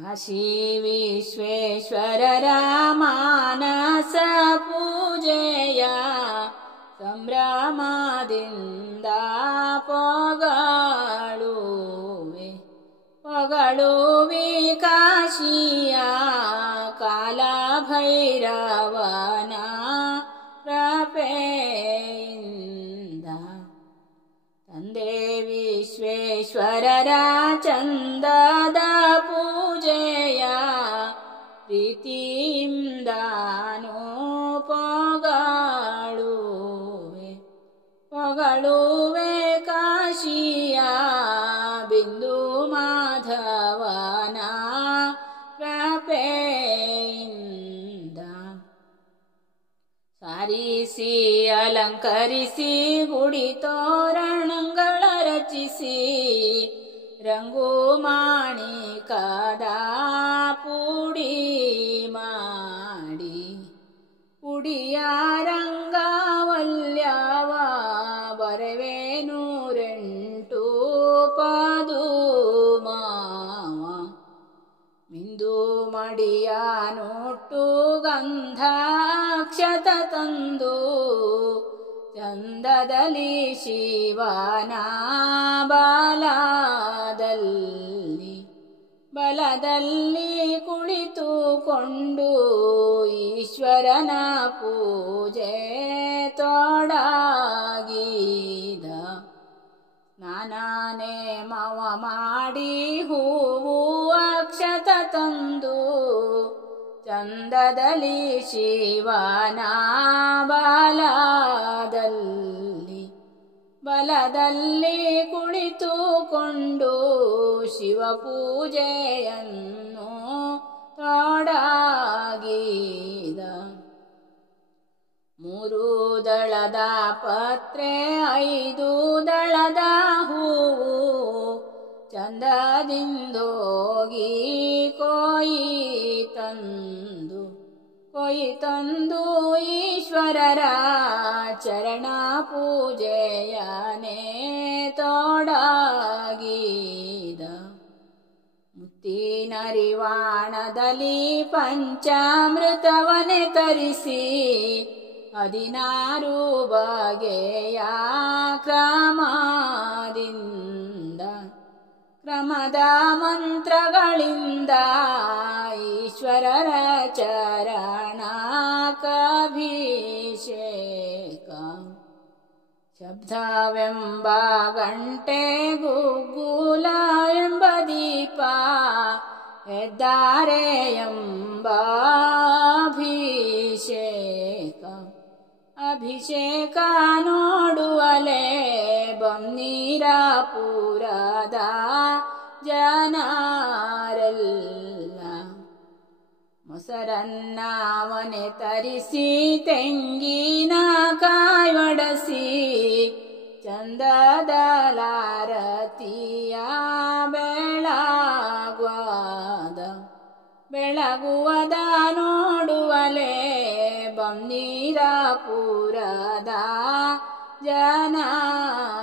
ಕಾಶಿ ವಿಶ್ವೇಶ್ವರರ ಮಾನಸ ಪೂಜೆಯ ಸಂಭ್ರಮದಿಂದ ಪೊಗಳುವೆ ಕಾಶಿಯ ಕಾಲಭೈರವನ ಕೃಪೆಯಿಂದ ತಂದೆ ವಿಶ್ವೇಶ್ವರರ ಚಂದದ ಪೂಜೆಯ ಪ್ರೀತಿಯಿಂದನೂ ಪೊಗಳುವೆ ಕಾಶಿಯ ಬಿಂದು ಮಾಧವನ ಕೃಪೆಯಿಂದ ಸಾರಿಸಿ ಅಲಂಕರಿಸಿ ಗುಡಿ ತೋರಣಗಳ ರಚಿಸಿ ರಂಗು ಮಾಣಿಕದ ಪುಡಿ ಮಾಡಿ ಪುಡಿಯ ರಂಗವಲ್ಯವ ಬರವೆ 108 ಪದುಮಾವ ಮಿಂದು ಮಡಿಯ ನೋಟು ಗಂಧಾಕ್ಷತ ತಂದು ಚಂದದಲ್ಲಿ ಶಿವನ ಬಲದಲ್ಲಿ ಕುಳಿತುಕೊಂಡು ಈಶ್ವರನ ಪೂಜೆ ತೊಡಗಿದ ಸ್ನಾನನೆ ಮವ ಮಾಡಿ ಹೂವು ಅಕ್ಷತ ತಂದು ಚಂದದಲ್ಲಿ ಶಿವನ ಬಲದಲ್ಲಿ ಕುಳಿತುಕೊಂಡು ಶಿವ ಪೂಜೆಯನ್ನು ತೊಡಗಿದ 3 ದಳದ ಪತ್ರೆ 5 ದಳದ ಹೂವು ಚಂದದಿಂದೋಗಿ ಕೊಯಿ ತಂದು ಈಶ್ವರರ ಚರಣ ಪೂಜೆಯನೇ ತೊಡಗಿದ ಮುತ್ತಿನರಿವಾಣದಲ್ಲಿ ಪಂಚಾಮೃತವನೆ ತರಿಸಿ 16 ಬಗೆಯ ಕ್ರಮದ ಮಂತ್ರಗಳಿಂದ ಈಶ್ವರರ ಚರಣಾಕಭಿಷೇಕ ಶಬ್ದವೆಂಬ ಗಂಟೆ ಗುಗ್ಗುಲ ಎಂಬ ದೀಪ ಎದ್ದಾರೆ ಎಂಬ ಅಭಿಷೇಕ ನೋಡುವಲೆ ಬನ್ನೀರಾಪುರದ ಜನರೆಲ್ಲ ಮೊಸರನ್ನವನೆ ತರಿಸಿ ತೆಂಗಿನ ಕಾಯೊಡಸಿ ಚಂದದಲಾರತಿಯ ಬೆಳಗುವದ ನೋಡುವಲೆ ಬನ್ನೀರಾಪುರದ ಜನರೆಲ್ಲ